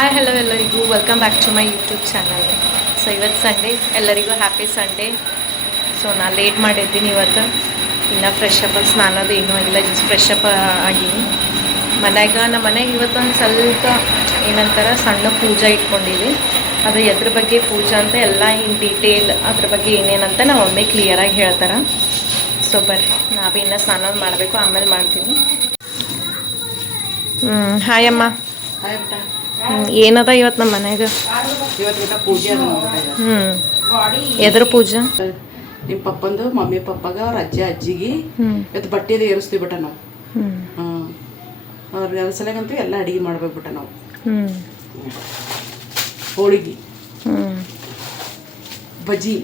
Hi hello ಎಲ್ಲರಿಗೂ welcome back to my YouTube channel. So ಇವತ್ತು Sunday, ಎಲ್ಲರಿಗೂ happy Sunday. So ನಾನು late ಮಾಡಿದ್ದೀನಿ ಇವತ್ತು. ಇನ್ನು ಫ್ರೆಶ್ ಅಪ್ ಸ್ನಾನದು ಏನೂ ಇಲ್ಲ, ಜಸ್ಟ್ ಫ್ರೆಶ್ ಅಪ್ ಆಗೀನಿ. ನಮ್ಮ ಮನೆಗೆ ಇವತ್ತೊಂದು ಸ್ವಲ್ಪ ಏನಂತಾರೆ ಸಣ್ಣ ಪೂಜೆ ಇಟ್ಕೊಂಡಿವಿ. ಅದು ಎದ್ರ ಬಗ್ಗೆ ಪೂಜೆ ಅಂತ ಎಲ್ಲ ಇನ್ ಡೀಟೇಲ್ ಅದ್ರ ಬಗ್ಗೆ ಏನೇನಂತ ನಾವು ಒಮ್ಮೆ ಕ್ಲಿಯರಾಗಿ ಹೇಳ್ತಾರೆ. ಸೊ ಬರ್ರಿ, ನಾವು ಇನ್ನೂ ಸ್ನಾನ ಮಾಡಬೇಕು, ಆಮೇಲೆ ಮಾಡ್ತೀನಿ. ಹಾಯ್ ಅಮ್ಮ. ಏನದ ಇವತ್ತು ನಮ್ಮ ಮನ್ಯಾಗ? ಪೂಜೆ ಎದ್ರ ಪೂಜೆ? ನಿಮ್ಮ ಪಪ್ಪಂದು ಮಮ್ಮಿ ಪಪ್ಪಗ ಅವ್ರ ಅಜ್ಜಿಗೆ ಇವತ್ತು ಬಟ್ಟೆದು ಏರಿಸ್ತೀವಿ ಬಿಟ್ಟ ನಾವು. ಅವ್ರ ಸಲಗಂತೂ ಎಲ್ಲ ಅಡಿಗೆ ಮಾಡ್ಬೇಕು ಬಿಟ್ಟ ನಾವು. ಹೋಳಿಗೆ, ಬಜ್ಜಿ,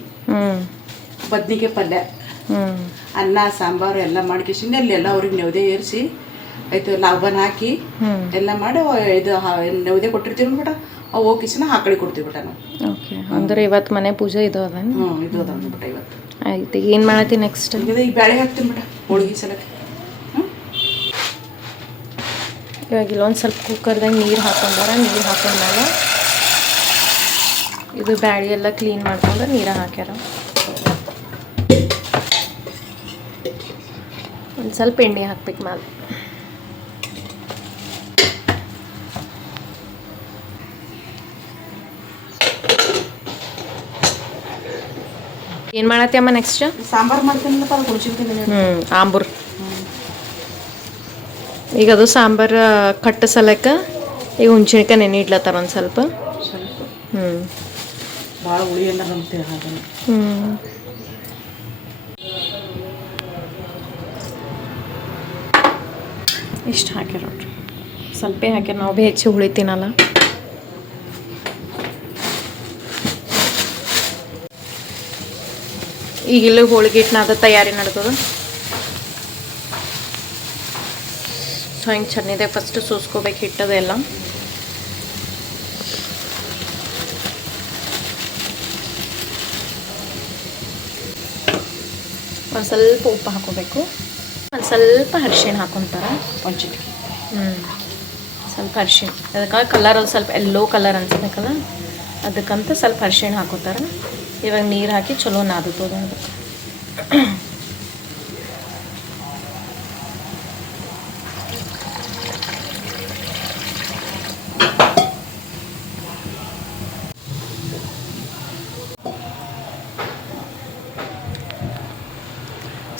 ಬದ್ನಿಕಾಯಿ ಪಲ್ಯ, ಅನ್ನ ಸಾಂಬಾರು ಎಲ್ಲ ಮಾಡ್ಕಿಸಿಂದ ಅಲ್ಲೆಲ್ಲ ಅವ್ರಿಗೆ ನೆವದೆ ಏರಿಸಿ ಆಯ್ತು ಲಾಭನ ಹಾಕಿ ಎಲ್ಲ ಮಾಡಿ ಇದು ನೆವದೆ ಕೊಟ್ಟಿರ್ತೀವಿ ಬಿಟ್ಟ ಅವು ಹೋಗಿಸಿನ ಹಾಕಳಿ ಕೊಡ್ತೀವಿ ಬಿಟ್ಟ ನಾವು. ಓಕೆ, ಅಂದ್ರೆ ಇವತ್ತು ಮನೆ ಪೂಜೆ ಇದು ಅದ? ಇದು ಅದ ಬಿಟ್ಟ ಇವತ್ತು. ಆಯ್ತು, ಏನು ಮಾಡತ್ತಿ ನೆಕ್ಸ್ಟ್? ಈಗ ಬ್ಯಾಳೆ ಹಾಕ್ತೀನಿ ಬಿಟ್ಟ ಹೋಳಿಗೆ ಸಲಕ್ಕೆ. ಇವಾಗ ಇಲ್ಲೊಂದು ಸ್ವಲ್ಪ ಕುಕ್ಕರ್ದಾಗ ನೀರು ಹಾಕೊಂಡಾರ. ನೀರು ಹಾಕೊಂಡ್ಮೇಲೆ ಇದು ಬ್ಯಾಳೆ ಎಲ್ಲ ಕ್ಲೀನ್ ಮಾಡ್ಕೊಂಡು ನೀರು ಹಾಕ್ಯಾರ. ಒಂದು ಸ್ವಲ್ಪ ಎಣ್ಣೆ ಹಾಕ್ಬೇಕು ಮೇಲೆ. ಏನು ಮಾಡತ್ತಿ ಅಮ್ಮ ನೆಕ್ಸ್ಟ್? ಸಾಂಬಾರು ಮಾಡ್ತೀನಿ ಅದು ಕುಣ್ಸಿರ್ತೀನಿ. ಆಂಬೂರ್. ಈಗ ಅದು ಸಾಂಬಾರು ಕಟ್ಟ ಸಲಕ್ಕೆ ಈಗ ಹುಣ್ಸಿನ್ಕಾಯಿ ನೆನೆ ಇಡ್ಲತ್ತಾರ ಒಂದು ಸ್ವಲ್ಪ. ಭಾಳ ಹುಳಿ ಎಲ್ಲ ನಮ್ತೇವೆ ಹಾಗೆ. ಇಷ್ಟು ಹಾಕ್ಯಾರ ನೋಡ್ರಿ, ಸ್ವಲ್ಪ ಹಾಕ್ಯಾರ. ನಾವು ಭೀ ಹೆಚ್ಚು ಹುಳಿ ತಿನ್ನಲ್ಲ. ಈಗ ಇಲ್ಲಿ ಹೋಳಿಗೆ ಹಿಟ್ಟನಾದ ತಯಾರಿ ನಡ್ತದ. ಸೊ ಹಿಂಗೆ ಚಟ್ನಿದೆ ಫಸ್ಟ್ ಸೋಸ್ಕೋಬೇಕು ಹಿಟ್ಟದೆಲ್ಲ. ಒಂದು ಸ್ವಲ್ಪ ಉಪ್ಪು ಹಾಕೋಬೇಕು, ಒಂದು ಸ್ವಲ್ಪ ಅರಿಶಿಣ ಹಾಕೊತಾರೆ, ಒಂದು ಚಿಟಿಕೆ. ಸ್ವಲ್ಪ ಅರಿಶಿಣ, ಅದಕ್ಕಾಗಿ ಕಲರ್ ಅದು ಸ್ವಲ್ಪ ಎಲ್ಲೋ ಕಲರ್ ಅನ್ಸ್ಬೇಕಲ್ಲ, ಅದಕ್ಕಂತ ಸ್ವಲ್ಪ ಅರಿಶಿಣ ಹಾಕೋತಾರೆ. ಇವಾಗ ನೀರು ಹಾಕಿ ಚಲೋ ನಾದುತ್ತದ ಅದು.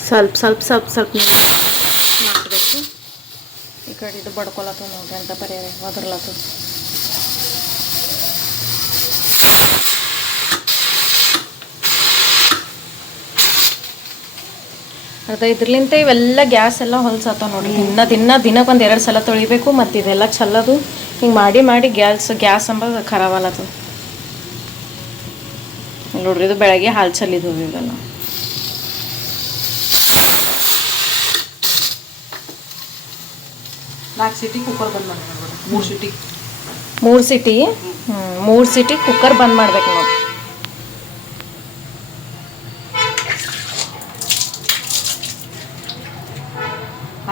ಸ್ವಲ್ಪ ಸ್ವಲ್ಪ ಸ್ವಲ್ಪ ಸ್ವಲ್ಪ ನೀರು ಹಾಕಬೇಕು. ಈ ಕಡೆ ಇದು ಬಡ್ಕೊಳತ್ತದ ನೋಡ್ರಿ ಅಂತ ಪರಿಹಾರ ಒದರ್ಲತ್ತದ. ಅದ ಇದ್ರಲಿಂತ ಇವೆಲ್ಲ ಗ್ಯಾಸ್ ಎಲ್ಲ ಹೊಲ್ಸತ್ತಾವ ನೋಡಿ. ದಿನಕ್ಕೆ ಒಂದು 2 ಸಲ ತೊಳಿಬೇಕು. ಮತ್ತು ಇದೆಲ್ಲ ಚಲ್ಲೋದು ಹಿಂಗೆ ಮಾಡಿ ಮಾಡಿ ಗ್ಯಾಸ್ ಅಂಬದು ಖರಾಬ್ ಅಲ್ಲತ್ತದ ನೋಡ್ರಿ. ಇದು ಬೆಳಗ್ಗೆ ಹಾಲು ಚಲ್ಲಿದ್ವು ಇವೆಲ್ಲ. ನಾಲ್ಕು ಸಿಟಿ ಕುಕ್ಕರ್ ಬಂದ್ ಮಾಡ್ಬೇಕು. 3 ಸಿಟಿ 3 ಸಿಟಿ ಕುಕ್ಕರ್ ಬಂದ್ ಮಾಡ್ಬೇಕು ನೋಡಿ.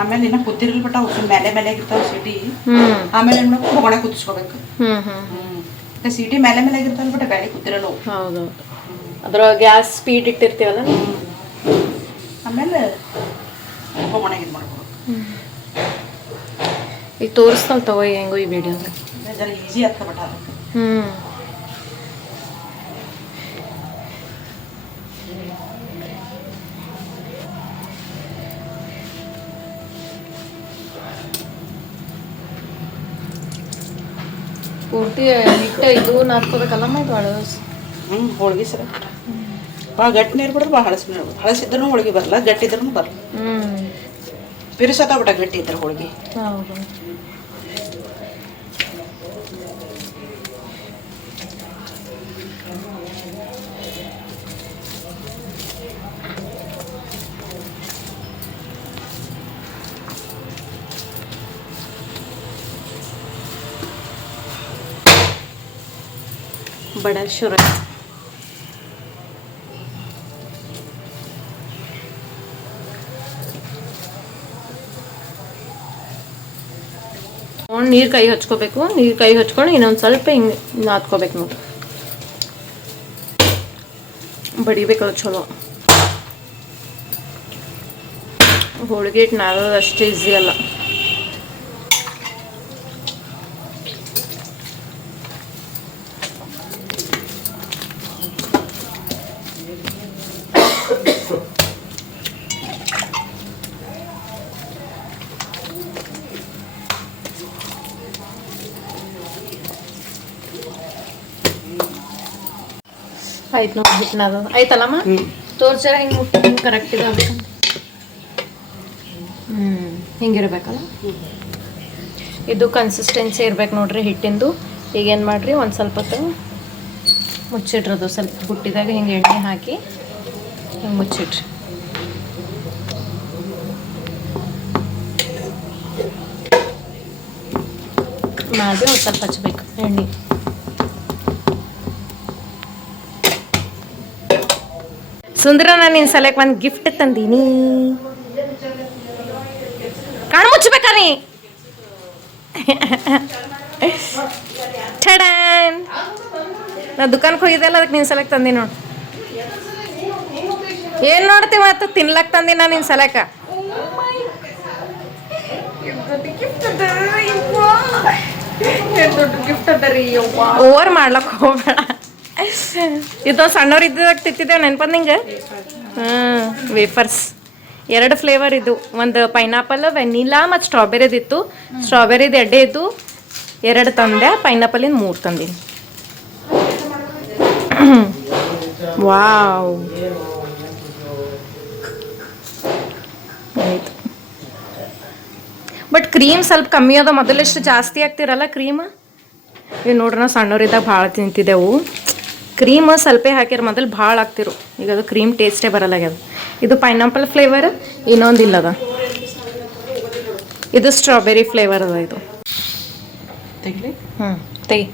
ಆಮೇಲೆ ಇನ್ನ ಕುದ್ದಿರ್ಲಿ ಬಿಟ್ಟ ಮೇಲೆ ಮೇಲೆ ಆಗಿರ್ತಾವ ಸಿಟಿ. ಆಮೇಲೆ ಏನ್ ಮಾಡ್ಬೇಕು, ಒಣೆ ಕುದಿಸ್ಕೋಬೇಕು. ಸಿಟಿ ಮೇಲೆ ಮೇಲೆ ಆಗಿರ್ತಾವ ಬಿಟ್ಟ ಬ್ಯಾಳೆ ಕುದ್ದಿರಲ್ಲ. ಹೌದೌದು, ಅದ್ರ ಗ್ಯಾಸ್ ಸ್ಪೀಡ್ ಇಟ್ಟಿರ್ತೀವಲ್ಲ. ಆಮೇಲೆ ಒಣೆ ಇದು ಮಾಡ್ಬೇಕು. ಈಗ ತೋರಿಸ್ತಾವ ತಗೋ ಹೆಂಗೋ ಈ ವಿಡಿಯೋದಾಗ. ಈಸಿ ಆಗ್ತ ಬಿಟ್ಟ ಅದು. ಪೂರ್ತಿ ಹಿಟ್ಟು ಇದು ನಾದ್ಕೋಬೇಕಲ್ಲಮ್ಮ ಇದು ಹಳಸ್. ಹೋಳಿಗೆ ಸರ ಭಾಳ ಗಟ್ಟಿ ನೀರು ಬಿಡ್ರೆ ಭಾಳ ಹಳಸಿ ನೀರು. ಹಳಸಿದ್ರೂ ಹೋಳಿಗೆ ಬರಲ್ಲ, ಗಟ್ಟಿ ಇದ್ರೂ ಬರಲ್ಲ. ಬಿರುಸತ್ತ ಬಿಟ್ಟ ಗಟ್ಟಿ ಇದ್ರೆ ಹೋಳಿಗೆ. ಹೌದು, ಬಡ ಶುರು. ನೀರು ಕೈ ಹಚ್ಕೋಬೇಕು. ನೀರು ಕೈ ಹಚ್ಕೊಂಡು ಇನ್ನೊಂದು ಸ್ವಲ್ಪ ಹಿಂಗೆ ನಾದ್ಕೋಬೇಕು ನೋಡಿ. ಬಡಿಬೇಕು ಅದು ಚಲೋ. ಹೋಳಿಗೆ ಹಿಟ್ಟು ನಾದೋದು ಅಷ್ಟು ಈಸಿ ಅಲ್ಲ. ಆಯ್ತು ನೋಡಿ ಹಿಟ್ಟು ನಾದೋದು ಆಯ್ತಲ್ಲಮ್ಮ. ತೋರ್ಸರ ಹಿಂಗೆ ಮುಟ್ಟಿ ಹಿಂಗೆ ಕರೆಕ್ಟ್ ಇದೆ. ಹಿಂಗಿರ್ಬೇಕಲ್ಲ. ಇದು ಕನ್ಸಿಸ್ಟೆನ್ಸಿ ಇರ್ಬೇಕು ನೋಡ್ರಿ ಹಿಟ್ಟಿಂದು. ಈಗೇನು ಮಾಡಿರಿ, ಒಂದು ಸ್ವಲ್ಪ ಹೊತ್ತು ಮುಚ್ಚಿಟ್ರದು. ಸ್ವಲ್ಪ ಬುಟ್ಟಿದಾಗ ಹಿಂಗೆ ಎಣ್ಣೆ ಹಾಕಿ ಹಿಂಗೆ ಮುಚ್ಚಿಟ್ರಿ. ಮಾಡಿ ಒಂದು ಸ್ವಲ್ಪ ಹಚ್ಬೇಕು ಎಣ್ಣೆ. ಸುಂದರ, ನಾನು ನಿನ್ನ ಸಲಕ್ಕೆ ಒಂದು ಗಿಫ್ಟ್ ತಂದೀನಿ. ಕಣ್ಣು ಮುಚ್ಚಬೇಕಾ ನೀ? ಠಡಾನ್, ನಾ ದುಕಾನ್ಗೆ ಹೋಗಿದ್ದೆಲ್ಲ ಅದಕ್ಕೆ ನಿನ್ನ ಸಲಕ್ಕೆ ತಂದಿ ನೋಡು. ಏನು ನೋಡ್ತೀವಿ ಮತ್ತು ತಿನ್ಲಕ್ಕೆ ತಂದಿ ನಾನು ನಿನ್ನ ಸಲಕ್ಕೆ. ಓವರ್ ಮಾಡ್ಲಕ್ಕೆ ಹೋಗ್ಬೇಡ. ಇದು ಸಣ್ಣವ್ರು ಇದ್ದಾಗ ತಿಂತಿದ್ದೇವೆ, ನೆನ್ಪಂದು ನಿಂಗೆ. ವೇಫರ್ಸ್ 2 ಫ್ಲೇವರ್ ಇದು. ಒಂದು ಪೈನಾಪಲ್, ವೆನಿಲಾ ಮತ್ತು ಸ್ಟ್ರಾಬೆರಿದಿತ್ತು. ಸ್ಟ್ರಾಬೆರಿದು ಎಡ್ಡೆ ಇದ್ದು 2 ತಂದೆ, ಪೈನಾಪಲಿಂದ 3 ತಂದೀನಿ. ವಾವ್, ಆಯಿತು. ಬಟ್ ಕ್ರೀಮ್ ಸ್ವಲ್ಪ ಕಮ್ಮಿ ಅದ. ಮೊದಲೆಷ್ಟು ಜಾಸ್ತಿ ಆಗ್ತಿರಲ್ಲ ಕ್ರೀಮ್. ಇವು ನೋಡ್ರಿ, ನಾವು ಸಣ್ಣವರಿದ್ದಾಗ ಭಾಳ ತಿಂತಿದ್ದೆವು. ಕ್ರೀಮ್ ಸ್ವಲ್ಪ ಹಾಕ್ಯಾರ, ಮೊದಲು ಭಾಳ ಆಗ್ತಿರು. ಈಗ ಅದು ಕ್ರೀಮ್ ಟೇಸ್ಟೇ ಬರಲ್ಲಾಗ್ಯದ. ಇದು ಪೈನಾಪಲ್ ಫ್ಲೇವರ್, ಇನ್ನೊಂದು ಇಲ್ಲದ. ಇದು ಸ್ಟ್ರಾಬೆರಿ ಫ್ಲೇವರ್ ಅದ. ಇದು ತೆಗಿ.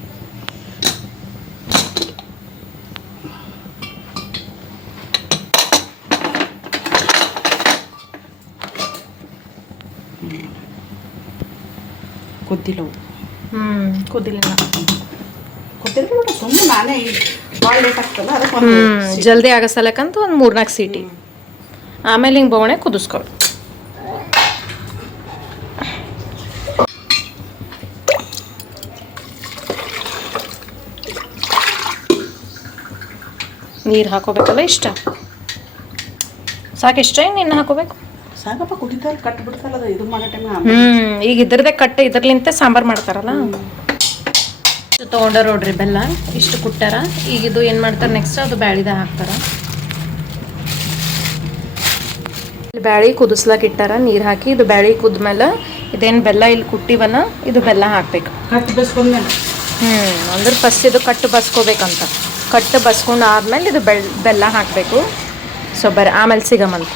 ಕುದ್ದಿಲ್ಲ. ಕುದಿಲಿಲ್ಲ. ಸುಮ್ಮನೆ ನಾನೇ ಭಾಳ ಲೇಟ್ ಆಗ್ತಲ್ಲ, ಅದಕ್ಕೆ ಜಲ್ದಿ ಆಗೋ ಸಲಕ್ಕಂತ ಒಂದು 3-4 ಸೀಟಿ. ಆಮೇಲೆ ಹಿಂಗೆ ಬವಣೆ ಕುದಿಸ್ಕೊಳ್ಳಿ. ನೀರು ಹಾಕೋಬೇಕಲ್ಲ, ಇಷ್ಟ ಸಾಕು. ಇಷ್ಟ ಇನ್ನು ಹಾಕೋಬೇಕು. ಸಾಕಪ್ಪ, ಕುದಿತಾರೆ ಕಟ್ಟು ಬಿಡ್ತಾರಲ್ಲ ಅದು. ಇದು ಮಾಡೋ ಟೈಮ್ ಈಗ ಇದ್ರದೇ ಕಟ್ಟು, ಇದ್ರಲಿಂತ ಸಾಂಬಾರು ಮಾಡ್ತಾರಲ್ಲ. ತೊಗೊಂಡಾರ ನೋಡ್ರಿ ಬೆಲ್ಲ, ಇಷ್ಟು ಕುಟ್ಟಾರ. ಈಗ ಇದು ಏನು ಮಾಡ್ತಾರೆ ನೆಕ್ಸ್ಟ್, ಅದು ಬ್ಯಾಳಿದ ಹಾಕ್ತಾರ. ಬ್ಯಾಳಿ ಕುದಿಸ್ಲಾಕ ಇಟ್ಟಾರ, ನೀರು ಹಾಕಿ. ಇದು ಬ್ಯಾಳಿ ಕುದ್ಮೇಲೆ ಇದೇನು ಬೆಲ್ಲ ಇಲ್ಲಿ ಕುಟ್ಟಿವಲ್ಲ, ಇದು ಬೆಲ್ಲ ಹಾಕ್ಬೇಕು. ಕಟ್ಟು ಬಸ್ಕೊಂಡ್ಮೇಲೆ ಅಂದ್ರೆ ಫಸ್ಟ್ ಇದು ಕಟ್ಟು ಬಸ್ಕೋಬೇಕಂತ. ಕಟ್ಟು ಬಸ್ಕೊಂಡು ಆದ್ಮೇಲೆ ಇದು ಬೆಲ್ಲ ಹಾಕಬೇಕು. ಸೊ ಬರ್ರಿ ಆಮೇಲೆ ಸಿಗಮಂತ.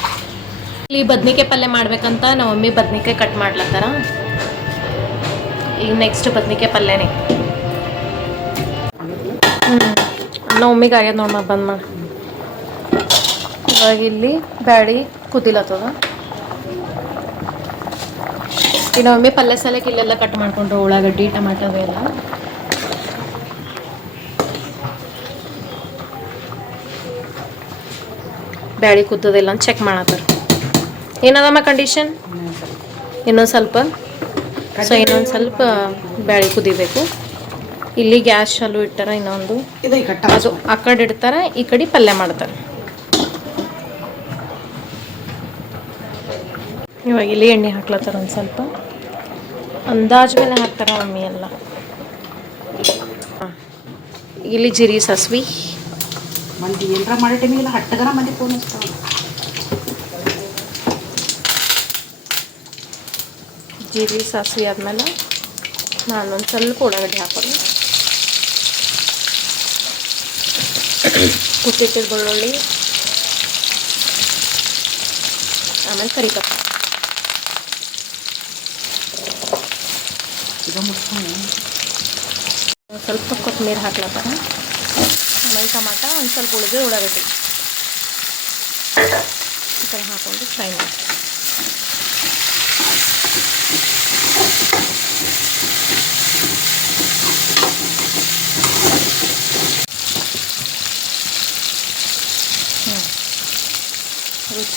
ಇಲ್ಲಿ ಬದ್ನಿಕಾಯಿ ಪಲ್ಯ ಮಾಡ್ಬೇಕಂತ ನಮ್ಮ ಮಮ್ಮಿ ಬದ್ನಿಕಾಯಿ ಕಟ್ ಮಾಡ್ಲತ್ತಾರ. ಈಗ ನೆಕ್ಸ್ಟ್ ಬದ್ನಿಕಾಯಿ ಪಲ್ಯನೇ. ನಮ್ಮ ಮಮ್ಮಿಗೆ ಆಗ್ಯದ ನೋಡಮ್ಮ, ಬಂದ್ ಮಾಡಿ. ಇವಾಗ ಇಲ್ಲಿ ಬ್ಯಾಳಿ ಕುದಿಲತ್ತದ. ಈಗ ನಮ್ಮ ಮಮ್ಮಿ ಪಲ್ಯ ಸಲಕ್ಕೆ ಇಲ್ಲೆಲ್ಲ ಕಟ್ ಮಾಡ್ಕೊಂಡ್ರು, ಉಳ್ಳಾಗಡ್ಡಿ, ಟಮಾಟೋ ಎಲ್ಲ. ಬ್ಯಾಳಿ ಕುದ್ದದಿಲ್ಲ ಅಂತ ಚೆಕ್ ಮಾಡತ್ತಾರ. ಏನದಮ್ಮ ಕಂಡೀಷನ್? ಇನ್ನೊಂದು ಸ್ವಲ್ಪ. ಸೊ ಇನ್ನೊಂದು ಸ್ವಲ್ಪ ಬ್ಯಾಳಿ ಕುದಿಬೇಕು. ಇಲ್ಲಿ ಗ್ಯಾಸ್ ಚಾಲು ಇಟ್ಟಾರ. ಇನ್ನೊಂದು ಅದು ಆ ಕಡೆ ಇಡ್ತಾರೆ, ಈ ಕಡೆ ಪಲ್ಯ ಮಾಡ್ತಾರೆ. ಇವಾಗ ಇಲ್ಲಿ ಎಣ್ಣೆ ಹಾಕ್ಲತ್ತಾರ. ಒಂದು ಸ್ವಲ್ಪ ಅಂದಾಜು ಮೇಲೆ ಹಾಕ್ತಾರ ಮಮ್ಮಿ ಎಲ್ಲ. ಇಲ್ಲಿ ಜೀರಿಗೆ, ಸಾಸ್ವಿ. ಮಂದಿ ಏನರ ಮಾಡೋ ಟೈಮಿಗೆಲ್ಲ ಹಟ್ಟಗನ ಮಂದಿ ಫೋನ್ ಹಚ್ತಾವ. ಜೀರಿಗೆ, ಸಾಸ್ವಿ ಆದಮೇಲೆ ನಾನೊಂದು ಸ್ವಲ್ಪ ಉಳ್ಳಾಗಡ್ಡಿ ಹಾಕೋದು. ಕುಟ್ಟಿಟ್ಟಿದ್ದು ಬೆಳ್ಳುಳ್ಳಿ, ಆಮೇಲೆ ಕರಿಪತ್ತ. ಈಗ ಮುಚ್ಕೊಂಡು ಸ್ವಲ್ಪ ಕೊತ್ತಂಬರಿ ಹಾಕ್ಲತ್ತಾರ. ಆಮೇಲೆ ಟಮಾಟ, ಒಂದು ಸ್ವಲ್ಪ ಉಳಿದ್ರೆ ಉಳ್ಳಾಗಡ್ಡಿ ಈ ಥರ ಹಾಕ್ಕೊಂಡು ಫ್ರೈ ಮಾಡಿ.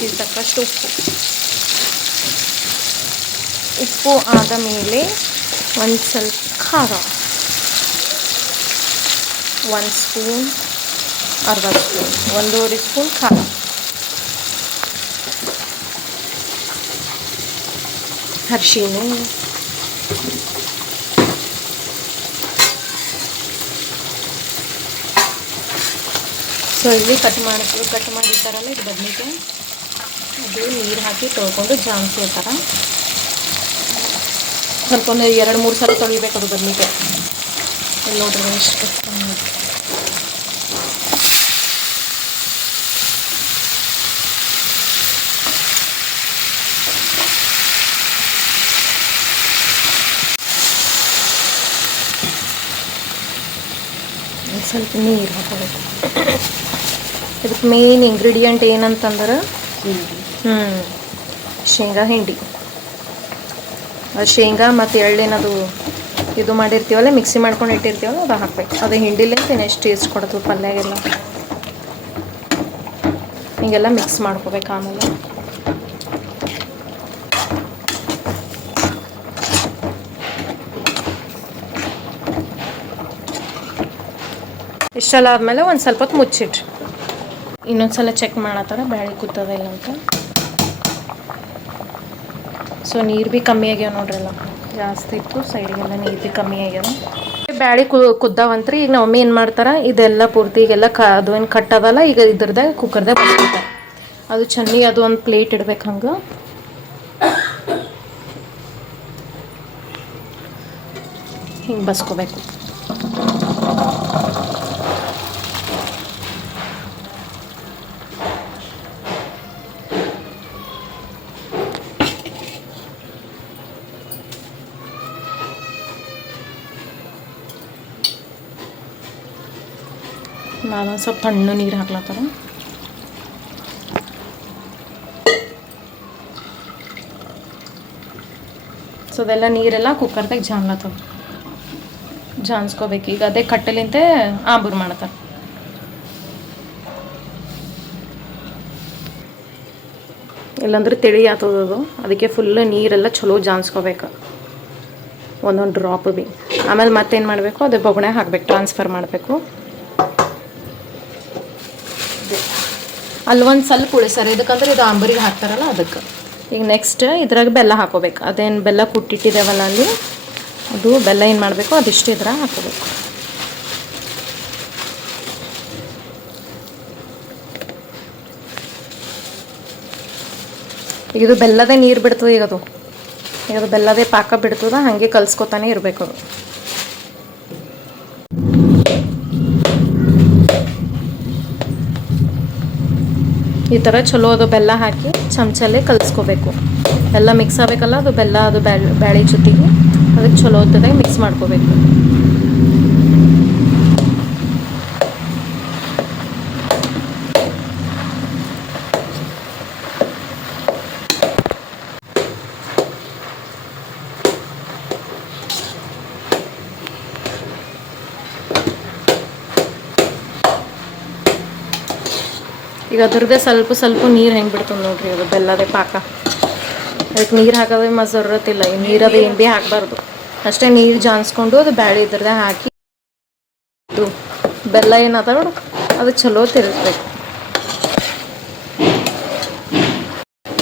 ರುಚಿಗೆ ತಕ್ಕಷ್ಟು ಉಪ್ಪು ಆದ ಮೇಲೆ ಒಂದು ಸ್ವಲ್ಪ ಖಾರ, 1 ಸ್ಪೂನ್, ಅರ್ಧ ಸ್ಪೂನ್, 1.5 ಸ್ಪೂನ್ ಖಾರ, ಅರಿಶಿಣ, ಸೊ ಇಲ್ಲಿ ಕಟ್ ಮಾಡಿರ್ತಾರಲ್ಲ ಇದು ಬದನೆಕಾಯಿ, ಅದು ನೀರು ಹಾಕಿ ತೊಳ್ಕೊಂಡು ಜಾನ್ಸ್ಕೊಳ್ತಾರೆ. ಸ್ವಲ್ಪ ಒಂದು 2-3 ಸಲ ತೊಳಿಬೇಕು ಅದು ಬದನೆಕಾಯಿ. ಇಲ್ಲಿ ನೋಡ್ರಿ ಎಷ್ಟು ಸ್ವಲ್ಪ ನೀರು ಹಾಕೋಬೇಕು. ಇದಕ್ಕೆ ಮೇನ್ ಇಂಗ್ರೀಡಿಯೆಂಟ್ ಏನಂತಂದ್ರೆ ಶೇಂಗಾ ಹಿಂಡಿ. ಅದು ಶೇಂಗಾ ಮತ್ತು ಎಳ್ಳೇನದು ಇದು ಮಾಡಿರ್ತೀವಲ್ಲ, ಮಿಕ್ಸಿ ಮಾಡ್ಕೊಂಡು ಇಟ್ಟಿರ್ತೀವಲ್ಲ, ಅದು ಹಾಕ್ಬೇಕು. ಅದು ಹಿಂಡಿಲೇಂತ ಎಷ್ಟು ಟೇಸ್ಟ್ ಕೊಡ್ತದೆ ಪಲ್ಯಾಗೆಲ್ಲ. ಹಿಂಗೆಲ್ಲ ಮಿಕ್ಸ್ ಮಾಡ್ಕೋಬೇಕು. ಆಮೇಲೆ ಇಷ್ಟೆಲ್ಲ ಆದಮೇಲೆ ಒಂದು ಸ್ವಲ್ಪ ಹೊತ್ತು ಮುಚ್ಚಿಟ್ರಿ. ಇನ್ನೊಂದು ಸಲ ಚೆಕ್ ಮಾಡತ್ತಾರ ಬ್ಯಾಳೆ ಕೂತದ ಇಲ್ಲ ಅಂತ. ಸೊ ನೀರು ಭೀ ಕಮ್ಮಿ ಆಗ್ಯಾವ ನೋಡ್ರಲ್ಲ, ಜಾಸ್ತಿ ಇತ್ತು, ಸೈಡಿಗೆಲ್ಲ ನೀರು ಭೀ ಕಮ್ಮಿ ಆಗ್ಯಾವ. ಬ್ಯಾಳೆ ಕುದ್ದಾವಂತ್ರಿ. ಈಗ ನಮ್ಮ ಮಮ್ಮಿ ಏನು ಮಾಡ್ತಾರೆ, ಇದೆಲ್ಲ ಪೂರ್ತಿ ಈಗೆಲ್ಲ ಅದು ಏನು ಕಟ್ಟದಲ್ಲ, ಈಗ ಇದ್ರದಾಗ ಕುಕ್ಕರ್ದಾಗ ಬಸ್ಕೊತಾರೆ. ಅದು ಚೆನ್ನಾಗಿ ಅದು ಒಂದು ಪ್ಲೇಟ್ ಇಡ್ಬೇಕು. ಹಂಗೆ ಹಿಂಗೆ ಬಸ್ಕೋಬೇಕು. ನಾನು ಸ್ವಲ್ಪ ತಣ್ಣು ನೀರು ಹಾಕ್ಲತ್ತಾರ. ಸೊ ಅದೆಲ್ಲ ನೀರೆಲ್ಲ ಕುಕ್ಕರ್ದಾಗ ಜಾನ್ಸ್ಕೋಬೇಕು. ಈಗ ಅದೇ ಕಟ್ಟಲಿಂತ ಆಂಬೂರು ಮಾಡ್ತಾರೆ. ಇಲ್ಲಾಂದ್ರೆ ತಿಳಿ ಆಗ್ತದದು. ಅದಕ್ಕೆ ಫುಲ್ ನೀರೆಲ್ಲ ಚಲೋ ಜಾನ್ಸ್ಕೋಬೇಕು, ಒಂದೊಂದು ಡ್ರಾಪ್ ಭೀ. ಆಮೇಲೆ ಮತ್ತೇನು ಮಾಡಬೇಕು, ಅದೇ ಬೊಗಣೆ ಹಾಕ್ಬೇಕು, ಟ್ರಾನ್ಸ್ಫರ್ ಮಾಡಬೇಕು. ಅಲ್ಲೊಂದು ಸ್ವಲ್ಪ ಉಳಿಸ್ತಾರೆ, ಇದಕ್ಕಂದ್ರೆ ಇದು ಆಂಬರಿಗೆ ಹಾಕ್ತಾರಲ್ಲ ಅದಕ್ಕೆ. ಈಗ ನೆಕ್ಸ್ಟ್ ಇದ್ರಾಗ ಬೆಲ್ಲ ಹಾಕೋಬೇಕು. ಅದೇನು ಬೆಲ್ಲ ಕುಟ್ಟಿಟ್ಟಿದ್ದೇವಲ್ಲ ಅಲ್ಲಿ, ಅದು ಬೆಲ್ಲ ಏನು ಮಾಡಬೇಕು, ಅದಿಷ್ಟು ಇದ್ರಾಗ ಹಾಕೋಬೇಕು. ಈಗ ಇದು ಬೆಲ್ಲದೇ ನೀರು ಬಿಡ್ತದೆ. ಈಗ ಅದು ಬೆಲ್ಲದೇ ಪಾಕ ಬಿಡ್ತದ, ಹಾಗೆ ಕಲ್ಸ್ಕೊತಾನೆ ಇರಬೇಕು ಅದು. ಈ ಥರ ಚಲೋ ಅದು ಬೆಲ್ಲ ಹಾಕಿ ಚಮಚಲ್ಲೇ ಕಲಿಸ್ಕೋಬೇಕು. ಎಲ್ಲ ಮಿಕ್ಸ್ ಆಗಬೇಕಲ್ಲ, ಅದು ಬೆಲ್ಲ ಅದು ಬ್ಯಾಳೆ ಜೊತೆಗೆ, ಅದಕ್ಕೆ ಚಲೋ ಹೊತ್ತದಾಗ ಮಿಕ್ಸ್ ಮಾಡ್ಕೋಬೇಕು. ಈಗ ಅದ್ರದ್ದೇ ಸ್ವಲ್ಪ ನೀರು ಹೆಂಗೆ ಬಿಡ್ತದೆ ನೋಡ್ರಿ, ಅದು ಬೆಲ್ಲದೇ ಪಾಕ. ಅದಕ್ಕೆ ನೀರು ಹಾಕೋದೇ ಮಜರತ್ತಿಲ್ಲ. ಈ ನೀರದು ಏನು ಭೀ ಹಾಕಬಾರ್ದು, ಅಷ್ಟೇ ನೀರು ಜಾನ್ಸ್ಕೊಂಡು ಅದು ಬ್ಯಾಳೆ ಇದ್ರದ್ದೇ ಹಾಕಿ ಇದು ಬೆಲ್ಲ ಏನದ ನೋಡು ಅದು ಚಲೋ ತಿರುಗಬೇಕು.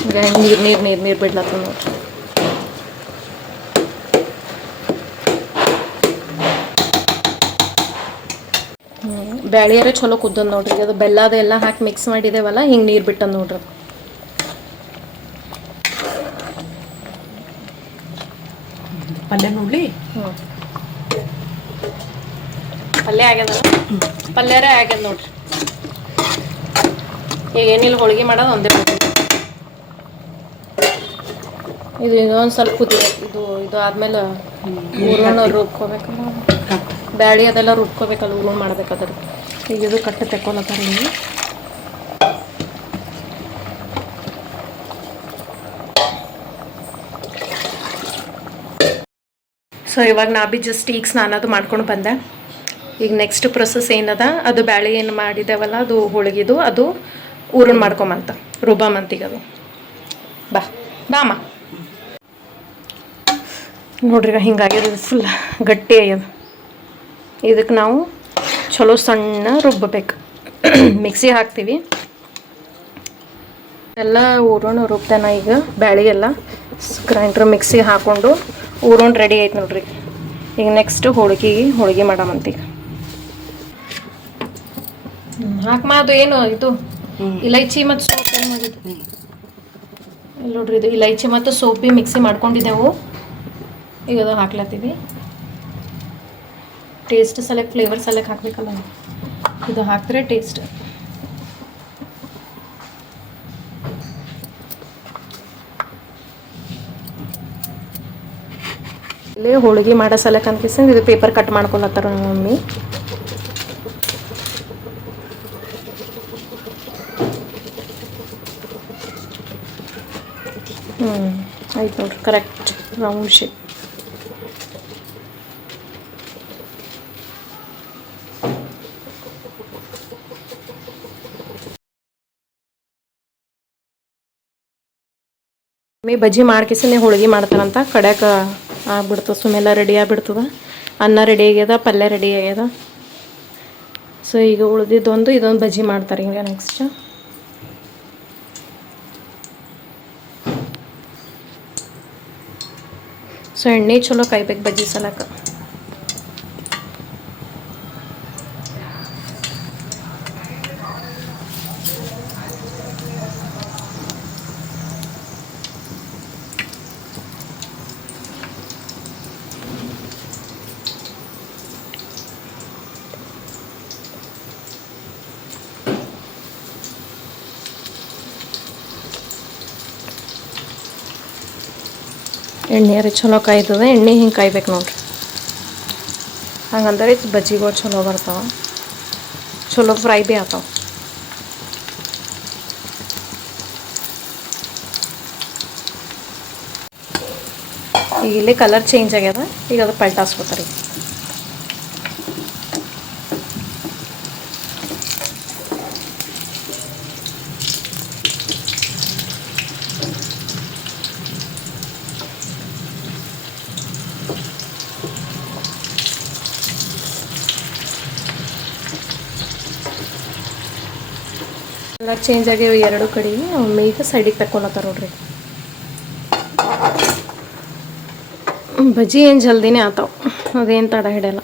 ಈಗ ಹೆಂಗೆ ನೀರು ಬಿಡ್ಲತ್ತದ ನೋಡ್ರಿ. ಬ್ಯಾಳಿಯಾರೆ ಚಲೋ ಕುದ್ದದ ನೋಡ್ರಿ. ಅದು ಬೆಲ್ಲ ಅದೆಲ್ಲ ಹಾಕಿ ಮಿಕ್ಸ್ ಮಾಡಿದೇವಲ್ಲ, ಹಿಂಗೆ ನೀರು ಬಿಟ್ಟದ ನೋಡ್ರಿ. ಪಲ್ಯ ನೋಡ್ಲಿ. ಪಲ್ಯ ಆಗ್ಯದಲ್ಲ, ಪಲ್ಯರೇ ಆಗ್ಯದ ನೋಡ್ರಿ. ಈಗ ಏನಿಲ್ಲ, ಹೋಳಿಗೆ ಮಾಡೋದು ಒಂದೇ ಬೇಕು. ಇದು ಇನ್ನೊಂದು ಸ್ವಲ್ಪ ಕುದಿಬೇಕು. ಇದು ಆದ್ಮೇಲೆ ಹೂರಣ ರುಬ್ಕೋಬೇಕಲ್ಲ, ಬ್ಯಾಳಿ ಅದೆಲ್ಲ ರುಬ್ಕೋಬೇಕಲ್ಲ, ಹೂರಣ ಮಾಡ್ಬೇಕಾದ್ರೆ. ಈಗ ಇದು ಕಟ್ಟು ತೆಕ್ಕೊಳತ್ತಾರ ಇಲ್ಲಿ. ಸೊ ಇವಾಗ ನಾ ಭೀ ಜಸ್ಟ್ ಈಗ ಸ್ನಾನದು ಮಾಡ್ಕೊಂಡು ಬಂದೆ. ಈಗ ನೆಕ್ಸ್ಟ್ ಪ್ರೊಸೆಸ್ ಏನದ, ಅದು ಬ್ಯಾಳಿ ಏನು ಮಾಡಿದ್ದೇವಲ್ಲ, ಅದು ಹೋಳಿಗೆದು ಅದು ಹೂರಣ ಮಾಡ್ಕೊಂಬಂತ. ರುಬ್ಬಾಮಂತಿಗದು ಬಾ ಬಾಮ ನೋಡ್ರಿ ಹಿಂಗಾಗ್ಯದ ಫುಲ್ ಗಟ್ಟಿ ಆಗ್ಯದ. ಇದಕ್ಕೆ ನಾವು ಚಲೋ ಸಣ್ಣ ರುಬ್ಬಬೇಕು. ಮಿಕ್ಸಿ ಹಾಕ್ತೀವಿ ಎಲ್ಲ ಊರೋಣ ರುಬ್ತಾನ. ಈಗ ಬ್ಯಾಳಿ ಎಲ್ಲ ಗ್ರೈಂಡ್ರ್ ಮಿಕ್ಸಿ ಹಾಕ್ಕೊಂಡು ಊರೋಣ ರೆಡಿ ಆಯ್ತು ನೋಡ್ರಿ. ಈಗ ನೆಕ್ಸ್ಟ್ ಹೋಳಿಗೆ ಮಾಡಮಂತೀಗ. ಹಾಕಮ್ಮ ಅದು ಏನು ಇದು ಇಲೈಚಿ ಮತ್ತು ಸೋಪ್ ಏನು ಮಾಡಿದ್ದು ಇಲ್ಲಿ ನೋಡ್ರಿ. ಇದು ಇಲೈಚಿ ಮತ್ತು ಸೋಪ್ ಭೀ ಮಿಕ್ಸಿ ಮಾಡ್ಕೊಂಡಿದ್ದೆವು. ಈಗ ಅದು ಹಾಕ್ಲತ್ತೀವಿ. ಟೇಸ್ಟ್ ಸಲಕ್ಕೆ ಫ್ಲೇವರ್ ಸಲಕ್ಕೆ ಹಾಕ್ಬೇಕಲ್ಲ, ಇದು ಹಾಕಿದ್ರೆ ಟೇಸ್ಟ್. ಇಲ್ಲೇ ಹೋಳಿಗೆ ಮಾಡೋ ಸಲಕ್ಕೆ ಅನ್ಕಿಸಿಂದ ಇದು ಪೇಪರ್ ಕಟ್ ಮಾಡ್ಕೊಳತ್ತಾರ ನಮ್ಮ ಮಮ್ಮಿ. ಆಯ್ತು ನೋಡ್ರಿ, ಕರೆಕ್ಟ್ ರೌಂಡ್ ಶೇಪ್. ಬಜ್ಜಿ ಮಾಡ್ಕಿಸಿನೇ ಹೋಳಿಗೆ ಮಾಡ್ತಾರಂತ. ಕಡ್ಯಾಕ ಆಗ್ಬಿಡ್ತದೆ, ಸುಮ್ಮೆಲ್ಲ ರೆಡಿ ಆಗಿಬಿಡ್ತದ. ಅನ್ನ ರೆಡಿ ಆಗ್ಯದ, ಪಲ್ಯ ರೆಡಿ ಆಗ್ಯದ. ಸೊ ಈಗ ಉಳಿದಿದ್ದೊಂದು ಇದೊಂದು ಬಜ್ಜಿ ಮಾಡ್ತಾರೆ ಈಗ ನೆಕ್ಸ್ಟ್. ಸೊ ಎಣ್ಣೆ ಚಲೋ ಕಾಯ್ಬೇಕು ಬಜ್ಜಿ ಸಲಕ. ಎಣ್ಣೆ ಚಲೋ ಕಾಯ್ತದ. ಎಣ್ಣೆ ಹಿಂಗೆ ಕಾಯ್ಬೇಕು ನೋಡ್ರಿ. ಹಂಗಂದ್ರೆ ಬಜ್ಜಿಗಳು ಚಲೋ ಬರ್ತಾವ, ಚಲೋ ಫ್ರೈ ಭೀ ಆಗ್ತಾವ. ಈಗ ಇಲ್ಲಿ ಕಲರ್ ಚೇಂಜ್ ಆಗ್ಯದ. ಈಗ ಅದು ಪಲ್ಟಾಸ್ಕೊತಾರೆ. ಕಲರ್ ಚೇಂಜ್ ಆಗ್ಯಾವ ಎರಡು ಕಡೆ. ಈಗ ಸೈಡಿಗೆ ತಕ್ಕೊಳತ್ತಾರ ನೋಡ್ರಿ. ಬಜ್ಜಿ ಏನು ಜಲ್ದಿನೇ ಆತಾವ, ಅದೇನು ತಡ ಹಿಡಿಯಲ್ಲ.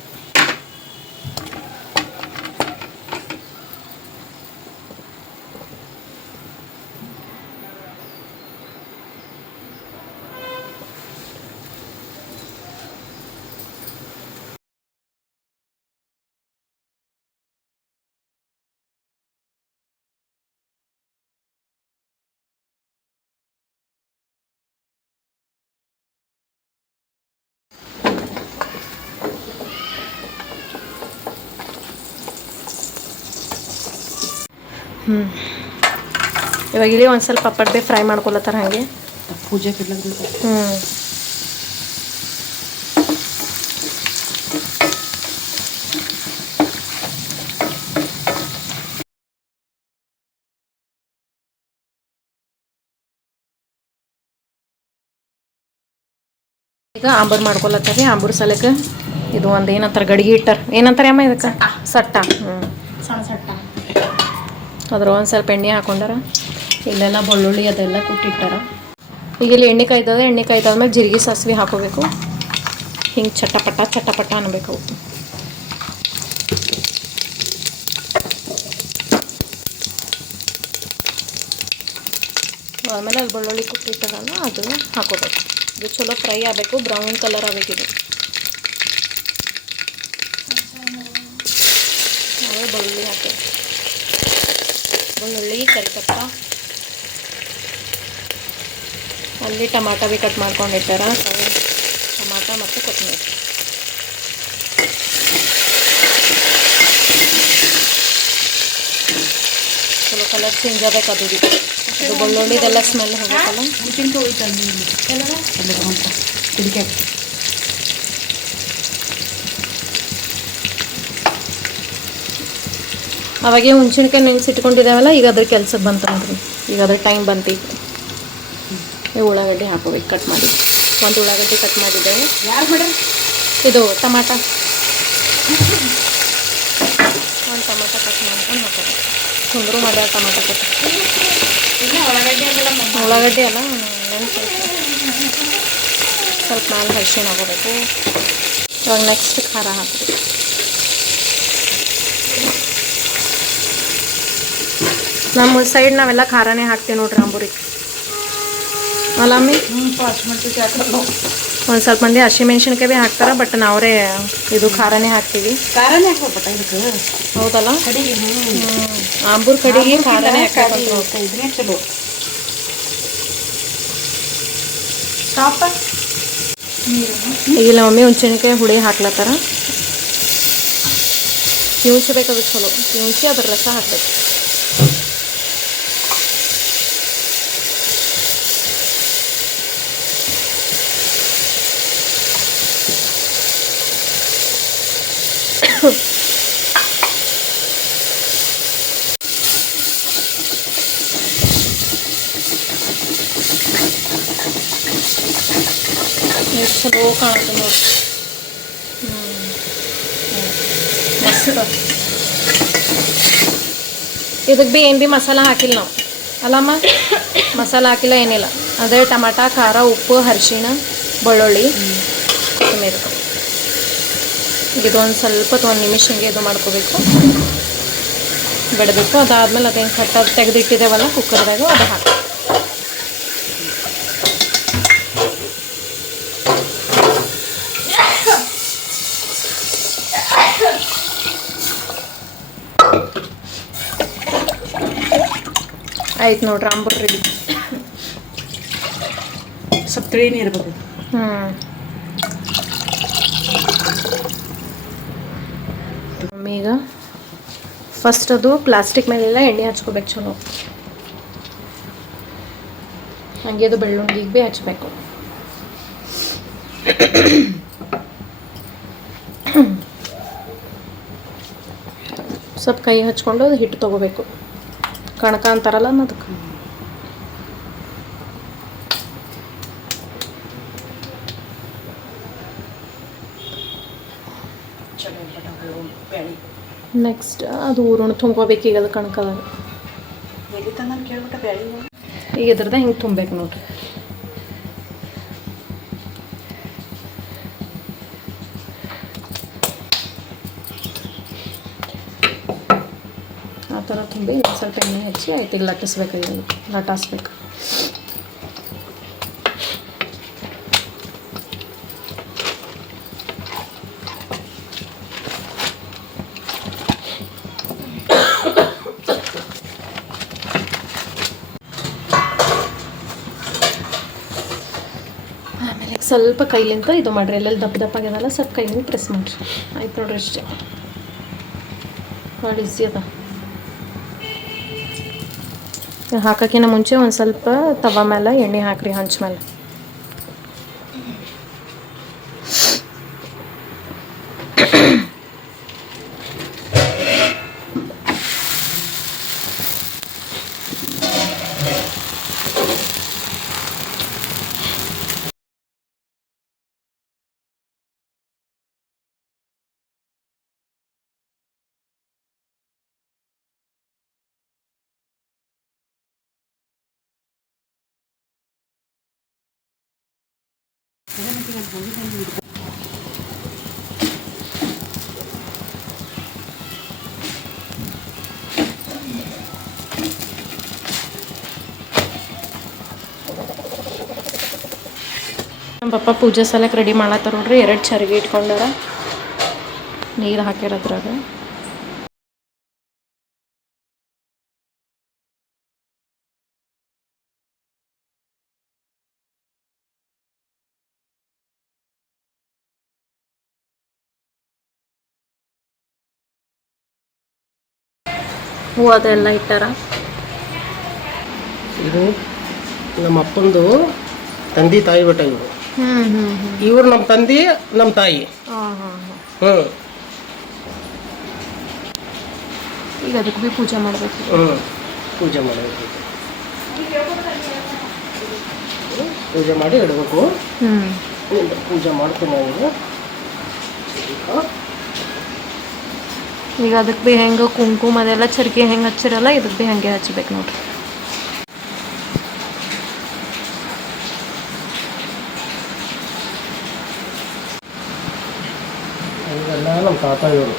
ಇವಾಗ ಇಲ್ಲಿ ಒಂದು ಸ್ವಲ್ಪ ಪಪ್ಪಡ್ ಫ್ರೈ ಮಾಡ್ಕೊಳತ್ತಾರ ಹಾಗೆ ಪೂಜೆ ಈಗ ಆಂಬೂರು ಮಾಡ್ಕೊಳತ್ತಾರೆ. ಆಂಬೂರು ಸಲಕ್ಕೆ ಇದು ಒಂದು ಏನಂತಾರೆ ಗಡಿಗೆ ಇಟ್ಟಾರ, ಏನಂತಾರೆ ಅಮ್ಮ ಇದಕ್ಕೆ? ಸಟ್ಟ. ಸಣ್ಣ ಸಟ್ಟ. ಅದ್ರ ಒಂದು ಸ್ವಲ್ಪ ಎಣ್ಣೆ ಹಾಕೊಂಡಾರ. ಇಲ್ಲೆಲ್ಲ ಬೆಳ್ಳುಳ್ಳಿ ಅದೆಲ್ಲ ಕುಟ್ಟಿಟ್ಟಾರ. ಈಗ ಇಲ್ಲಿ ಎಣ್ಣೆ ಕಾಯ್ತದ. ಎಣ್ಣೆ ಕಾಯ್ದಾದ್ಮೇಲೆ ಜೀರಿಗೆ ಸಾಸಿವೆ ಹಾಕೋಬೇಕು. ಹಿಂಗೆ ಚಟಪಟ ಅನ್ಬೇಕು. ಆಮೇಲೆ ಅಲ್ಲಿ ಬೆಳ್ಳುಳ್ಳಿ ಕುಟ್ಟಿಟ್ಟಾರಲ್ಲ ಅದು ಹಾಕೋಬೇಕು. ಇದು ಚಲೋ ಫ್ರೈ ಆಗಬೇಕು, ಬ್ರೌನ್ ಕಲರ್ ಆಗಬೇಕಿದು. ಆಮೇಲೆ ಬೆಳ್ಳುಳ್ಳಿ ಹಾಕಬೇಕು. ಬೆಳ್ಳುಳ್ಳಿ, ಕರಿಪತ್ತ, ಅಲ್ಲಿ ಟಮಾಟ ಭೀ ಕಟ್ ಮಾಡ್ಕೊಂಡಿಟ್ಟಾರ. ಟಮಾಟ ಮತ್ತು ಕೊತ್ತಂಬರಿ. ಚಲೋ ಕಲರ್ ಚೇಂಜ್ ಆಗಬೇಕು. ಅದು ಬೆಳ್ಳುಳ್ಳಿದೆಲ್ಲ ಸ್ಮೆಲ್ ಹೋಗ್ಬೇಕಲ್ಲ. ಅವಾಗೆ ಹುಣ್ಸಿನ್ಕಾಯಿ ನೆನೆಸಿಟ್ಕೊಂಡಿದ್ದಾವಲ್ಲ, ಈಗ ಅದ್ರ ಕೆಲ್ಸಕ್ಕೆ ಬಂತು ನೋಡ್ರಿ. ಈಗ ಅದ್ರ ಟೈಮ್ ಬಂತು. ಈಗ ಉಳ್ಳಾಗಡ್ಡಿ ಹಾಕೋಬೇಕು ಕಟ್ ಮಾಡಿ. ಒಂದು ಉಳ್ಳಾಗಡ್ಡಿ ಕಟ್ ಮಾಡಿದ್ದೇವೆ. ಯಾರು ಮಾಡ್ರಿ? ಇದು ಟಮಾಟ, ಒಂದು ಟಮಾಟ ಕಟ್ ಮಾಡ್ಕೊಂಡು ಹಾಕೋಬೇಕು. ಕುಂದ್ರು ಮಾಡ್ಯಾರ ಟಮಾಟ ಕಟ್. ಇಲ್ಲ ಉಳ್ಳಾಗಡ್ಡಿ ಉಳ್ಳಾಗಡ್ಡಿ ಅಲ್ಲ ಸ್ವಲ್ಪ ಮೇಲೆ ಹರ್ಷಿನ ಹಾಕೋಬೇಕು. ಇವಾಗ ನೆಕ್ಸ್ಟ್ ಖಾರ ಹಾಕಬೇಕು. ನಮ್ಮ ಸೈಡ್ ನಾವೆಲ್ಲ ಖಾರನೇ ಹಾಕ್ತೀವಿ ನೋಡ್ರಿ ಅಂಬೂರಿಗೆ. ಅಲ್ಲ ಅಮ್ಮಿ? ಒಂದು ಸ್ವಲ್ಪ ಮಂದಿ ಹಸಿಮೆಣ್ಸಿನ್ಕಾಯಿ ಭೀ ಹಾಕ್ತಾರೆ, ಬಟ್ ನಾವ್ರೇ ಇದು ಖಾರನೇ ಹಾಕ್ತೀವಿ. ಖಾರನೇ ಹಾಕ್ಬೇಕಟ್ಟ ಇದಕ್ಕೆ. ಹೌದಲ್ಲ? ಕಡೆಗೆ ಆಂಬೂರ್ ಕಡೆಗೆ ಖಾರನೇ ಹಾಕ್ಬೇಕು. ಇದನ್ನೇ ಚಲೋ. ಸ್ಟಾಪ್. ಈಗಿಲ್ಲ ಮಮ್ಮಿ ಹುಣ್ಸೆಣ್ಕಾಯಿ ಹುಳಿ ಹಾಕ್ಲತ್ತಾರ. ಕಿವುಚ್ಬೇಕದು ಚಲೋ. ಕಿವುಚಿ ಅದ್ರ ರಸ ಹಾಕ್ಬೇಕು. ಚಲೋ ಕಾಣುತ್ತೆ ನೋಡಿ. ಮಸ್ತ್. ಇದಕ್ಕೆ ಭೀ ಏನು ಭೀ ಮಸಾಲ ಹಾಕಿಲ್ಲ ನಾವು. ಅಲ್ಲಮ್ಮ? ಮಸಾಲ ಹಾಕಿಲ್ಲ, ಏನಿಲ್ಲ. ಅದೇ ಟಮಾಟ, ಖಾರ, ಉಪ್ಪು, ಅರಿಶಿಣ, ಬೆಳ್ಳುಳ್ಳಿ, ಕೊತ್ತಂಬರಿ. ಇದೊಂದು ಸ್ವಲ್ಪ ಒಂದು ನಿಮಿಷ ಹಿಂಗೆ ಇದು ಮಾಡ್ಕೋಬೇಕು, ಬಿಡಬೇಕು. ಅದಾದ್ಮೇಲೆ ಅದೇನು ಕಟ್ಟ ತೆಗೆದಿಟ್ಟಿದ್ದೇವಲ್ಲ ಕುಕ್ಕರ್ದಾಗ, ಅದು ಹಾಕಿ. ಆಯ್ತು ನೋಡ್ರಿ, ಅಂಬೂರ್ ರೆಡಿ. ಸ್ವಲ್ಪ ತಿಳಿನೇ ಇರ್ಬೇಕು. ಈಗ ಫಸ್ಟ್ ಅದು ಪ್ಲಾಸ್ಟಿಕ್ ಮೇಲೆಲ್ಲ ಎಣ್ಣೆ ಹಚ್ಕೋಬೇಕು ಚಲೋ. ಹಂಗೆ ಅದು ಬೆಳ್ಳುಳ್ಳಿಗೆ ಭೀ ಹಚ್ಬೇಕು. ಸ್ವಲ್ಪ ಕೈ ಹಚ್ಕೊಂಡು ಅದು ಹಿಟ್ಟು ತೊಗೋಬೇಕು. ಕಣಕ ಅಂತಾರಲ್ಲ ಅದಕ್ಕೆ. ನೆಕ್ಸ್ಟ್ ಅದು ಊರುಣ ತುಂಬ್ಕೋಬೇಕು. ಈಗ ಅದು ಕಣಕದಾಗ ಈಗ ಇದ್ರದ ಹಿಂಗೆ ತುಂಬಬೇಕು ನೋಡ್ರಿ. ಆ ಥರ ತುಂಬಿ ಸ್ವಲ್ಪ ಎಣ್ಣೆ ಹಚ್ಚಿ ಆಯ್ತು. ಈಗ ಲಟ್ಟಿಸ್ಬೇಕು. ಈಗ ಲಟಾಸ್ಬೇಕು. ಆಮೇಲೆ ಸ್ವಲ್ಪ ಕೈಲಿಂದ ಇದು ಮಾಡಿರಿ. ಎಲ್ಲೆಲ್ಲಿ ದಪ್ಪ ದಪ್ಪ ಆಗ್ಯದಲ್ಲ ಸ್ವಲ್ಪ ಕೈಲಿಂದ ಪ್ರೆಸ್ ಮಾಡಿರಿ. ಆಯ್ತು ನೋಡ್ರಿ, ಅಷ್ಟೇ. ಭಾಳ ಈಸಿ ಅದ. ಹಾಕೋಕ್ಕಿಂತ ಮುಂಚೆ ಒಂದು ಸ್ವಲ್ಪ ತವ ಮೇಲೆ ಎಣ್ಣೆ ಹಾಕ್ರಿ, ಹಂಚ ಮೇಲೆ. ನಮ್ಮ ಪಪ್ಪ ಪೂಜೆ ಸಲಕ್ಕೆ ರೆಡಿ ಮಾಡತ್ತಾರ ನೋಡ್ರಿ. 2 ಚರಿಗೆ ಇಟ್ಕೊಂಡಾರ, ನೀರು ಹಾಕಿರೋದ್ರಾಗ. ಹೂ ಅದೆಲ್ಲ ಇಟ್ಟಾರ. ಇದು ನಮ್ಮ ಅಪ್ಪಂದು ತಂದೆ ತಾಯಿ ಬೆಟ್ಟ. ಇವರು ಇವ್ರು ನಮ್ಮ ತಂದೆ, ನಮ್ಮ ತಾಯಿ. ಈಗ ಅದಕ್ಕೆ ಭೀ ಪೂಜೆ ಮಾಡಬೇಕು. ಪೂಜೆ ಮಾಡಬೇಕು. ಪೂಜೆ ಮಾಡಿ ಇಡಬೇಕು. ಪೂಜೆ ಮಾಡ್ತೀನಿ ಈಗ. ಈಗ ಅದಕ್ಕೆ ಭೀ ಹೆಂಗೆ ಕುಂಕುಮ ಅದೆಲ್ಲ ಚರ್ಗಿ ಹೆಂಗೆ ಹಚ್ಚಿರಲ್ಲ ಇದಕ್ಕೆ ಭೀ ಹಂಗೆ ಹಚ್ಬೇಕು ನೋಡ್ರಿ. ಇದೆಲ್ಲ ನಮ್ಮ ತಾತ ಇವರು.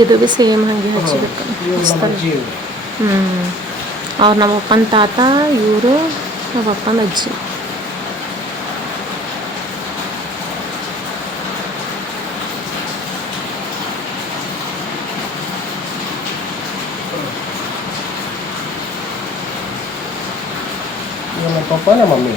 ಇದು ಭೀ ಸೇಮ್ ಹಾಗೆ ಹಚ್ಚಬೇಕು. ಅವ್ರು ನಮ್ಮಪ್ಪನ ತಾತ, ಇವರು ನಮ್ಮಪ್ಪನ ಅಜ್ಜಿ. ನಮ್ಮ ಪಪ್ಪ ನಮ್ಮ ಮಮ್ಮಿ.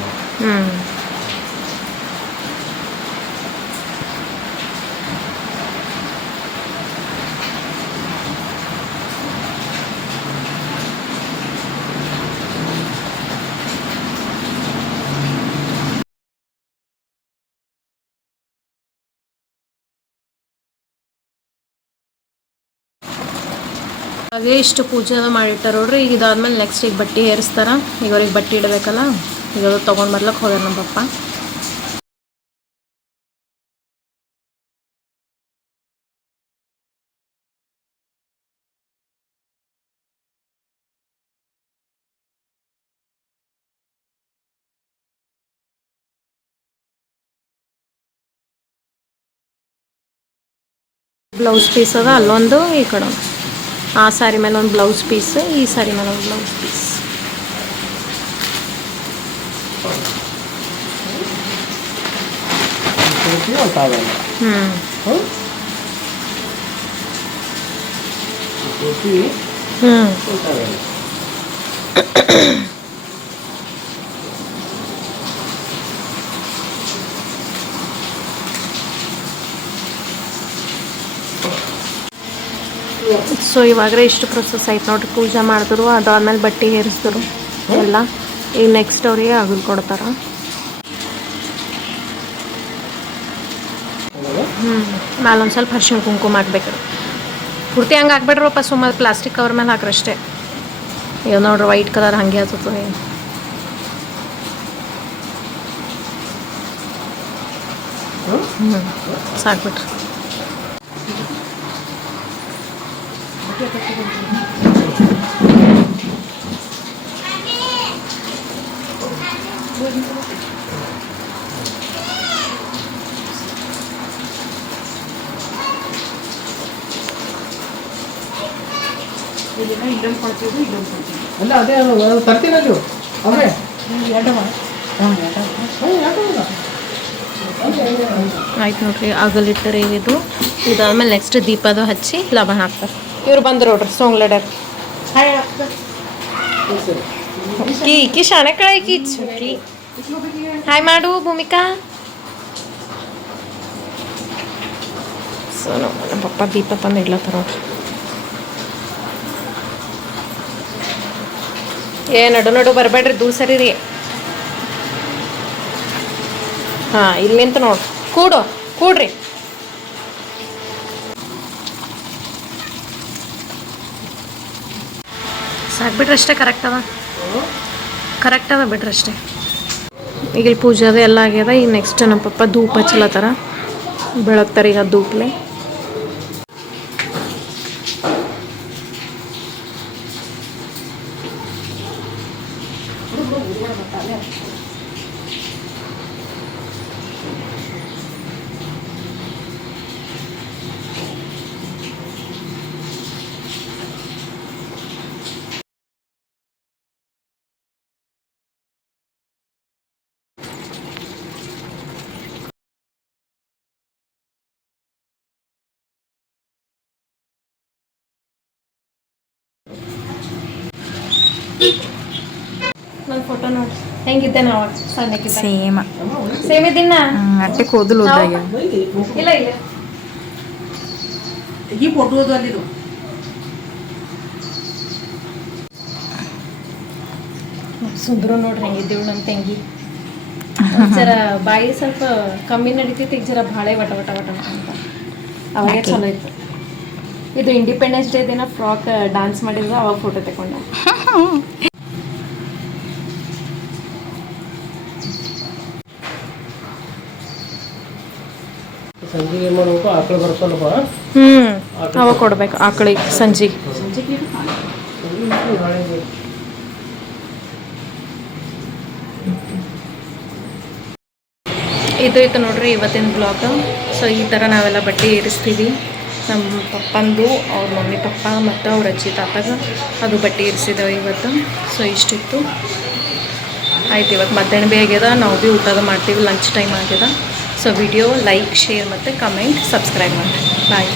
ಹಾಗೆ ಇಷ್ಟು ಪೂಜೆ ಮಾಡಿಟ್ಟಾರ ನೋಡ್ರಿ. ಈಗ ಇದಾದ್ಮೇಲೆ ನೆಕ್ಸ್ಟ್ ಈಗ ಬಟ್ಟೆ ಏರಿಸ್ತಾರ. ಈಗ ಅವ್ರಿಗೆ ಬಟ್ಟೆ ಇಡಬೇಕಲ್ಲ, ಈಗ ಅದು ತೊಗೊಂಡು ಬರ್ಲಕ್ಕೆ ಹೋಗ್ಯಾರ ನಮ್ಮ ಪಪ್ಪ. ಬ್ಲೌಸ್ ಪೀಸ್ ಅದ ಅಲ್ಲೊಂದು, ಈ ಕಡೆ ಆ ಸ್ಯಾರಿ ಮೇಲೆ ಒಂದು ಬ್ಲೌಸ್ ಪೀಸ್, ಈ ಸ್ಯಾರಿ ಮೇಲೆ ಒಂದು ಬ್ಲೌಸ್ ಪೀಸ್. ಸೊ ಇವಾಗ್ರೆ ಇಷ್ಟು ಪ್ರೊಸೆಸ್ ಆಯ್ತು ನೋಡ್ರಿ. ಪೂಜೆ ಮಾಡಿದ್ರು, ಅದಾದ್ಮೇಲೆ ಬಟ್ಟೆ ಏರಿಸಿದ್ರು ಎಲ್ಲ. ಈಗ ನೆಕ್ಸ್ಟ್ ಅವ್ರಿಗೆ ಅಗಲ್ ಕೊಡ್ತಾರ. ಮೇಲೆ ಒಂದು ಸ್ವಲ್ಪ ಅರ್ಶಿಣ ಕುಂಕುಮ ಹಾಕ್ಬೇಕು. ಪೂರ್ತಿ ಹಂಗೆ ಹಾಕ್ಬೇಡ್ರಪ್ಪ, ಸುಮ್ಮನೆ ಪ್ಲಾಸ್ಟಿಕ್ ಕವರ್ ಮೇಲೆ ಹಾಕ್ರಷ್ಟೇ. ಈಗ ನೋಡ್ರಿ ವೈಟ್ ಕಲರ್ ಹಂಗೆ ಹತ್ತದ. ಸಾಕ್ಬಿಟ್ರಿ. ಅಲ್ಲ ಅದೇ ತರ್ತೀನಿ ಅದು ಅವರೇ ಆಯ್ತು ನೋಡ್ರಿ. ಆಗಲಿಟ್ಟರೆ ಇದು ಇದಾದ್ಮೇಲೆ ನೆಕ್ಸ್ಟ್ ದೀಪದ ಹಚ್ಚಿ ಲಬಾನ್ ಹಾಕ್ತಾರೆ. ಇವ್ರು ಬಂದ್ರು ನೋಡ್ರಿ ಸೋಂಗ್ಲಡರ್. ಕಿ ಶಾಣೆ ಕಳೆ ಕಿ ಹಾಯ್ ಮಾಡು ಭೂಮಿಕಾ. ಸೊ ನಮ್ಮ ಪಪ್ಪ ದೀಪ ತಂದು ಇಡ್ಲತ್ತಾರ ನೋಡ್ರಿ. ನಡು ನಡು ಬರಬೇಡ್ರಿ, ದೂರ ಸರಿ ರೀ. ಹಾಂ ಇಲ್ಲಿ ನಿಂತು ನೋಡ್ರಿ. ಕೂಡ್ರಿ. ಸಾಕು ಬಿಡ್ರಿ ಅಷ್ಟೇ. ಕರೆಕ್ಟ್ ಅದ ಬಿಡ್ರಿ ಅಷ್ಟೇ. ಈಗ ಇಲ್ಲಿ ಪೂಜೆ ಅದು ಎಲ್ಲ ಆಗ್ಯದ. ಈಗ ನೆಕ್ಸ್ಟ್ ನಮ್ಮ ಪಪ್ಪ ಧೂಪ ಹಚ್ಚಲತ್ತಾರ, ಬೆಳಗ್ತಾರೆ ಈಗ ಧೂಪ್ಲೆ. ನನ್ನ ಫೋಟೋ ನೋಡಿ ಹೆಂಗಿದ್ದೆ ನಾವು ಸಣ್ಣಕ್ಕಿದ್ದ. ಸೇಮ್ ಇದ್ದೀನ ಅಟ್ಟೆ ಕೂದಲು ಹೋದಾಗ ಇಲ್ಲ ಈ ಫೋಟೋ ಅದು ಅಲ್ಲಿದು ಸುಂದ್ರು ನೋಡ್ರಿ ಹೆಂಗಿದ್ದೀವಿ ನಮ್ಮ ತಂಗಿ ಜರ ಬಾಯಿ ಸ್ವಲ್ಪ ಕಮ್ಮಿ ನಡೀತೈತಿ, ಈಗ ಜರ ಭಾಳ ವಟ ವಟ ವಟ ವಟ ಅಂತ ಅವಾಗೇ ಚಲೋ ಇತ್ತು. ಇದು ಇಂಡಿಪೆಂಡೆನ್ಸ್ ಡೇ ದಿನ ಫ್ರಾಕ್ ಡಾನ್ಸ್ ಮಾಡಿದ್ರು, ಅವಾಗ ಫೋಟೋ ತಗೊಂಡೆ. ಸಂಜೆಗೆ ಏನು ಮಾಡಬೇಕು, ಆಕಳು ಬರ್ಸಲ್ಲಪ್ಪ, ಅವಾಗ ಕೊಡ್ಬೇಕು ಆಕಳಿಗೆ ಸಂಜೆಗೆ. ಇದು ಇತ್ತು ನೋಡ್ರಿ ಇವತ್ತಿನ ಬ್ಲಾಗ್. ಸೊ ಈ ಥರ ನಾವೆಲ್ಲ ಬಟ್ಟೆ ಏರಿಸ್ತೀವಿ. ನಮ್ಮ ಪಪ್ಪಂದು, ಅವ್ರ ಮಮ್ಮಿ ಪಪ್ಪ ಮತ್ತು ಅವ್ರ ಅಜ್ಜಿ ತಾತಾಗ ಅದು ಬಟ್ಟೆ ಏರಿಸಿದ್ದೇವೆ ಇವತ್ತು. ಸೊ ಇಷ್ಟಿತ್ತು. ಆಯ್ತು, ಇವತ್ತು ಮಧ್ಯಾಹ್ನ ಭೀ ಆಗ್ಯದ, ನಾವು ಭೀ ಊಟದ ಮಾಡ್ತೀವಿ, ಲಂಚ್ ಟೈಮ್ ಆಗ್ಯದ. ಸೊ ವಿಡಿಯೋ ಲೈಕ್, ಶೇರ್ ಮತ್ತು ಕಮೆಂಟ್, ಸಬ್ಸ್ಕ್ರೈಬ್ ಮಾಡಿ. ಬಾಯ್.